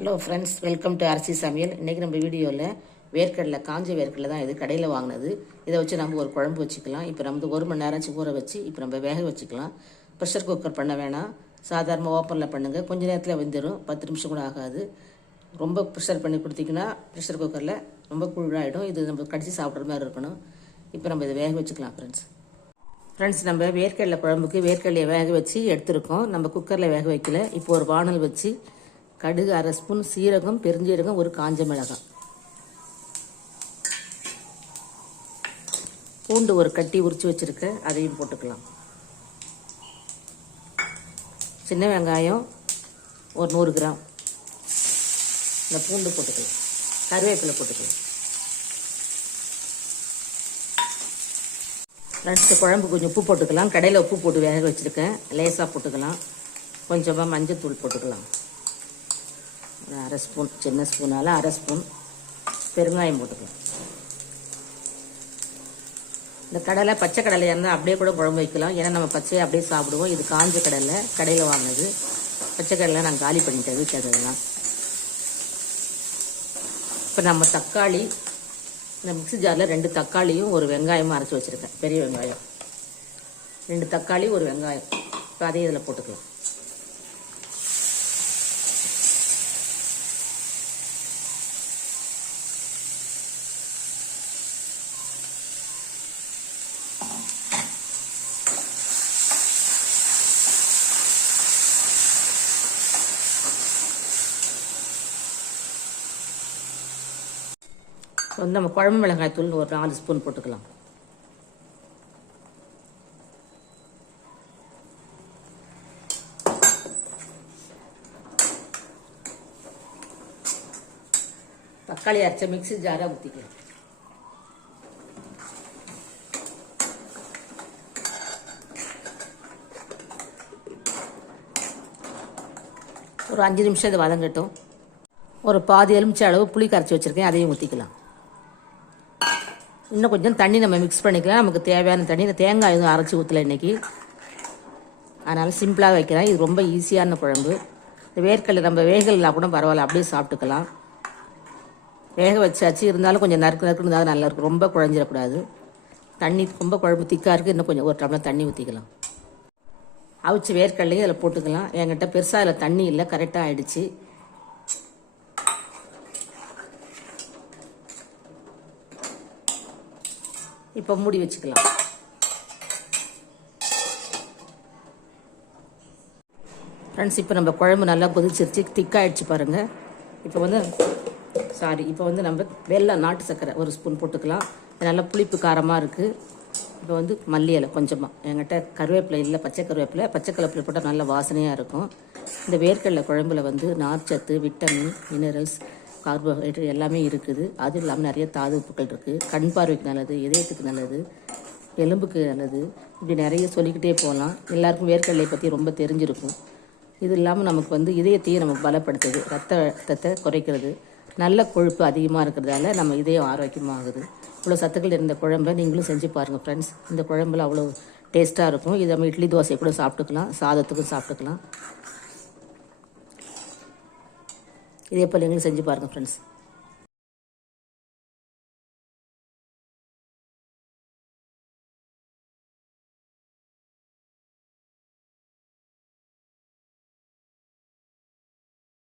Hello friends, welcome to அரிசி சமையல். இன்றைக்கி நம்ம வீடியோவில் வேர்க்கடலை, காஞ்ச வேர்க்கடலை தான் இது கடையில் வாங்கினது. இதை வச்சு நம்ம ஒரு குழம்பு வச்சுக்கலாம். இப்போ நம்ம 1 மணி நேரம் ஊற வச்சு இப்போ நம்ம வேக வச்சுக்கலாம். ப்ரெஷர் குக்கர் பண்ண வேணாம், சாதாரண ஓப்பனில் பண்ணுங்கள். கொஞ்சம் நேரத்தில் வெந்துடும், 10 நிமிஷம் கூட ஆகாது. ரொம்ப ப்ரெஷர் பண்ணி கொடுத்தீங்கன்னா ப்ரெஷர் குக்கரில் ரொம்ப குழுடாயிடும். இது நம்ம கடிச்சு சாப்பிட்ற மாதிரி இருக்கணும். இப்போ நம்ம இதை வேக வச்சுக்கலாம் ஃப்ரெண்ட்ஸ். நம்ம வேர்க்கடலை குழம்புக்கு வேர்க்கடலையை வேக வச்சு எடுத்துருக்கோம். நம்ம குக்கரில் வேக வைக்கல. இப்போ ஒரு வானல் வச்சு கடுகு 1/2 ஸ்பூன், சீரகம், பெருஞ்சீரகம், ஒரு காஞ்ச மிளகாய், பூண்டு ஒரு கட்டி உரிச்சு வச்சிருக்க அதையும் போட்டுக்கலாம். சின்ன வெங்காயம் ஒரு 100 கிராம், இந்த பூண்டு போட்டுக்கலாம். கருவேப்பிலை போட்டுக்கலாம். ஃப்ரெண்ட்ஸ், குழம்பு கொஞ்சம் உப்பு போட்டுக்கலாம். கடையில் உப்பு போட்டு வேக வச்சுருக்கேன், லேசாக போட்டுக்கலாம். கொஞ்சமாக மஞ்சள் தூள் போட்டுக்கலாம். 1/2 ஸ்பூன், சின்ன ஸ்பூனால் 1/2 ஸ்பூன் பெருங்காயம் போட்டுக்கலாம். இந்த கடலை பச்சை கடலையாக இருந்தால் அப்படியே கூட குழம்பு வைக்கலாம். ஏன்னா நம்ம பச்சையை அப்படியே சாப்பிடுவோம். இது காஞ்ச கடலை, கடையில் வாங்கினது. பச்சை கடலை நான் காலி பண்ணிட்டேன் வீட்டில் அதெல்லாம். இப்போ நம்ம தக்காளி, இந்த மிக்ஸி ஜாரில் 2 தக்காளியும் ஒரு வெங்காயமும் அரைச்சி வச்சுருக்கேன், பெரிய வெங்காயம். 2 தக்காளி, ஒரு வெங்காயம். இப்போ அதையும் இதில் போட்டுக்கலாம். வந்து நம்ம குழம்பு மிளகாய் தூள் ஒரு 4 ஸ்பூன் போட்டுக்கலாம். தக்காளி அரைச்ச மிக்ஸி ஜாராக ஊற்றிக்கலாம். ஒரு 5 நிமிஷம் இது வதங்கட்டும். ஒரு பாதி எலுமிச்சை அளவு புளி கரைச்சி வச்சுருக்கேன், அதையும் ஊற்றிக்கலாம். இன்னும் கொஞ்சம் தண்ணி நம்ம மிக்ஸ் பண்ணிக்கலாம். நமக்கு தேவையான தண்ணி. இந்த தேங்காய் எதுவும் அரைச்சி ஊற்றலை இன்றைக்கி, அதனால் சிம்பிளாக வைக்கிறேன். இது ரொம்ப ஈஸியான குழம்பு. இந்த வேர்க்கடலை நம்ம வேகலாம் கூட பரவாயில்ல, அப்படியே சாப்பிட்டுக்கலாம். வேக வச்சாச்சு, இருந்தாலும் கொஞ்சம் நறுக்கு இருந்தால் நல்லாயிருக்கும். ரொம்ப குழஞ்சிடக்கூடாது. தண்ணி ரொம்ப குழம்பு திக்காக இருக்குது. இன்னும் கொஞ்சம் 1 டம்ளர் தண்ணி ஊற்றிக்கலாம். அவிச்சு வேர்க்கடலையும் அதில் போட்டுக்கலாம். என்கிட்ட பெருசாக அதில் தண்ணி இல்லை, கரெக்டாக ஆகிடுச்சு. இப்போ மூடி வச்சுக்கலாம். ஃப்ரெண்ட்ஸ், இப்போ நம்ம குழம்பு நல்லா கொதிச்சிருச்சு, திக்காகிடுச்சு பாருங்கள். இப்போ வந்து நம்ம வெல்லம், நாட்டு சர்க்கரை 1 ஸ்பூன் போட்டுக்கலாம். நல்லா புளிப்பு காரமாக இருக்குது. இப்போ வந்து மல்லி இலை கொஞ்சமாக, என்கிட்ட கருவேப்பிலை இல்லை, பச்சை கருவேப்பிலை போட்டால் நல்ல வாசனையாக இருக்கும். இந்த வேர்க்கடலை குழம்புல வந்து நார்ச்சத்து, விட்டமின், மினரல்ஸ், கார்போஹைட்ரேட் எல்லாமே இருக்குது. அதுவும் இல்லாமல் நிறைய தாதுப்புக்கள் இருக்குது. கண் பார்வைக்கு நல்லது, இதயத்துக்கு நல்லது, எலும்புக்கு நல்லது. இப்படி நிறைய சொல்லிக்கிட்டே போகலாம். எல்லாருக்கும் வேர்க்கடலையை பற்றி ரொம்ப தெரிஞ்சிருக்கும். இது இல்லாமல் நமக்கு வந்து இதயத்தையும் நமக்கு பலப்படுத்துது, ரத்தத்தை குறைக்கிறது. நல்ல கொழுப்பு அதிகமாக இருக்கிறதால நம்ம இதயம் ஆரோக்கியமாகுது. இவ்வளோ சத்துக்கள் இருந்த குழம்பை நீங்களும் செஞ்சு பாருங்கள் ஃப்ரெண்ட்ஸ். இந்த குழம்புல அவ்வளோ டேஸ்ட்டாக இருக்கும். இதை நம்ம இட்லி தோசை கூட சாப்பிட்டுக்கலாம், சாதத்துக்கும் சாப்பிட்டுக்கலாம். இதே போல் நீங்களும் செஞ்சு பாருங்கள் ஃப்ரெண்ட்ஸ்.